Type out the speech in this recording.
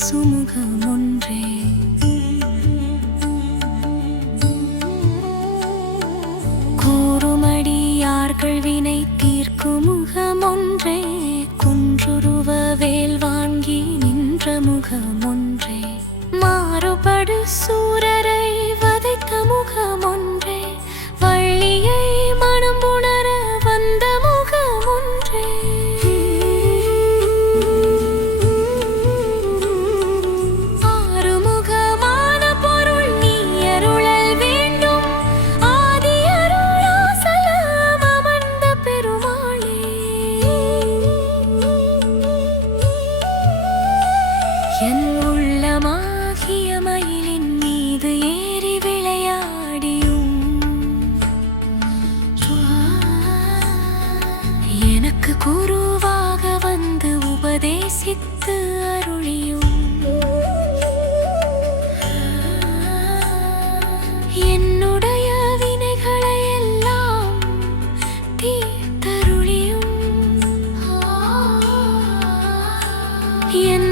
சுமுகம் ஒன்றே கூறுமடியார்கள் வினை தீர்க்கும் முகம் ஒன்றே குன்றுருவ வேல் வாங்கி நின்ற முகம் ஒன்றே மாறுபடு சூர எனக்கு குருவாக வந்து உபதேசித்து அருளியும். என்னுடைய வினைகளை எல்லாம் தீர்த்தருளியும். என்